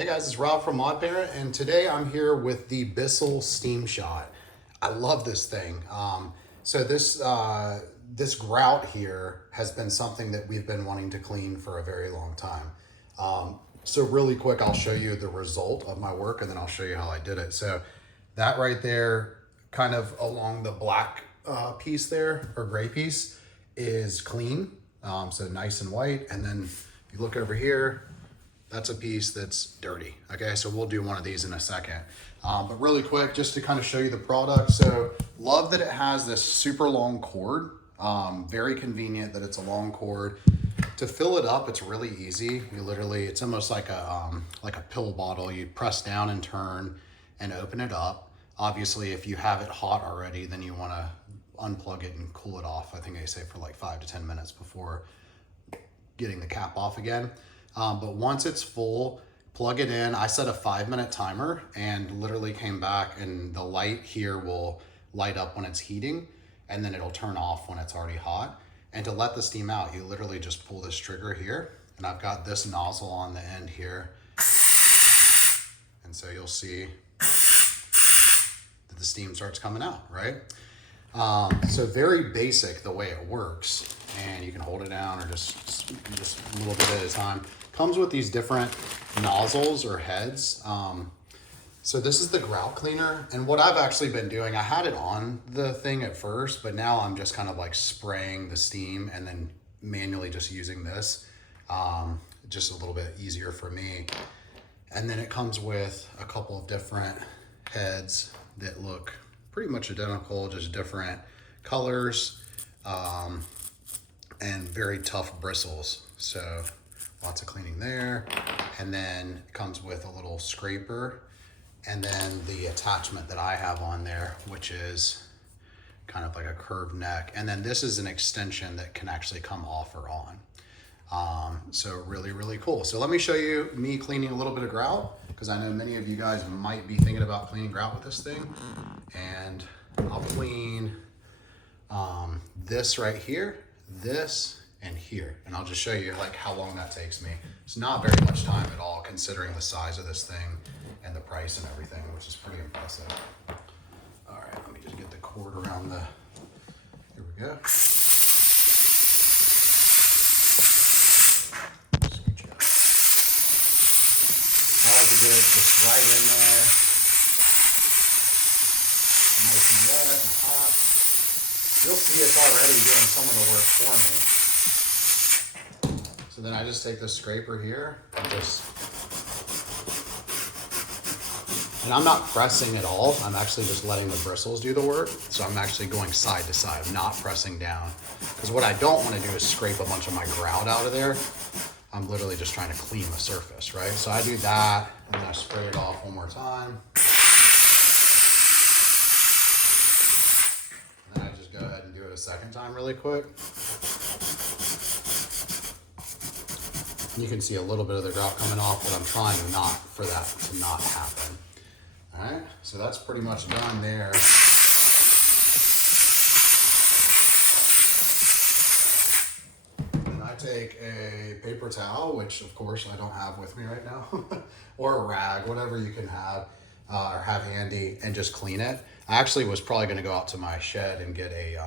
Hey guys, it's Rob from Mod Parent, and today I'm here with the Bissell Steam Shot. I love this thing. This grout here has been something that we've been wanting to clean for a very long time. So really quick, I'll show you the result of my work, and then I'll show you how I did it. So that right there, kind of along the black piece there, or gray piece, is clean. So nice and white. And then if you look over here, that's a piece that's dirty. Okay, so we'll do one of these in a second. But really quick, just to kind of show you the product. So love that it has this super long cord. Very convenient that it's a long cord. To fill it up, it's really easy. You literally, it's almost like a pill bottle. You press down and turn and open it up. Obviously, if you have it hot already, then you want to unplug it and cool it off. I think they say for like 5 to 10 minutes before getting the cap off again. But once it's full, plug it in. I set a 5-minute timer and literally came back, and the light here will light up when it's heating, and then it'll turn off when it's already hot. And to let the steam out, you literally just pull this trigger here, and I've got this nozzle on the end here. And so you'll see that the steam starts coming out, right? So very basic the way it works, and you can hold it down or just a little bit at a time. Comes with these different nozzles or heads. So this is the grout cleaner, and what I've actually been doing, I had it on the thing at first, but now I'm just kind of like spraying the steam and then manually just using this, just a little bit easier for me. And then it comes with a couple of different heads that look pretty much identical, just different colors, and very tough bristles. So lots of cleaning there. And then it comes with a little scraper, and then the attachment that I have on there, which is kind of like a curved neck. And then this is an extension that can actually come off or on. So really, really cool. So let me show you me cleaning a little bit of grout, because I know many of you guys might be thinking about cleaning grout with this thing. And I'll clean this right here, this, and here. And I'll just show you like how long that takes me. It's not very much time at all, considering the size of this thing and the price and everything, which is pretty impressive. All right, let me just get the cord around the, here we go. Scooch it up. I like to get it just right in there. Nice and wet and hot. You'll see it's already doing some of the work for me. So then I just take this scraper here and I'm not pressing at all. I'm actually just letting the bristles do the work. So I'm actually going side to side, not pressing down. Because what I don't want to do is scrape a bunch of my grout out of there. I'm literally just trying to clean the surface, right? So I do that, and then I spray it off one more time. And then I just go ahead and do it a second time really quick. You can see a little bit of the grout coming off, but I'm trying not for that to not happen. All right, so that's pretty much done there. And I take a paper towel, which of course I don't have with me right now, or a rag, whatever you can have or have handy, and just clean it. I actually was probably gonna go out to my shed and get a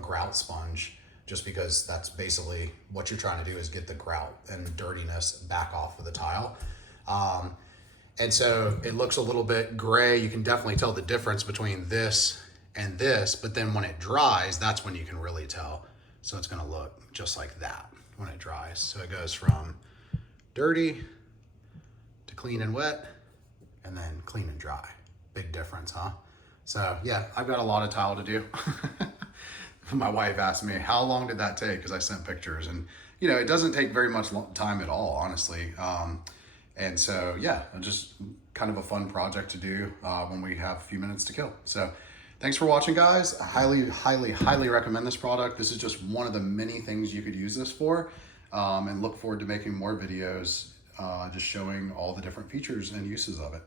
grout sponge, just because that's basically what you're trying to do, is get the grout and dirtiness back off of the tile. And so it looks a little bit gray. You can definitely tell the difference between this and this, but then when it dries, that's when you can really tell. So it's gonna look just like that when it dries. So it goes from dirty to clean and wet, and then clean and dry. Big difference, huh? So yeah, I've got a lot of tile to do. My wife asked me, how long did that take? Because I sent pictures, and you know, it doesn't take very much time at all, honestly. And so, yeah, just kind of a fun project to do when we have a few minutes to kill. So thanks for watching, guys. I highly, highly, highly recommend this product. This is just one of the many things you could use this for, and look forward to making more videos just showing all the different features and uses of it.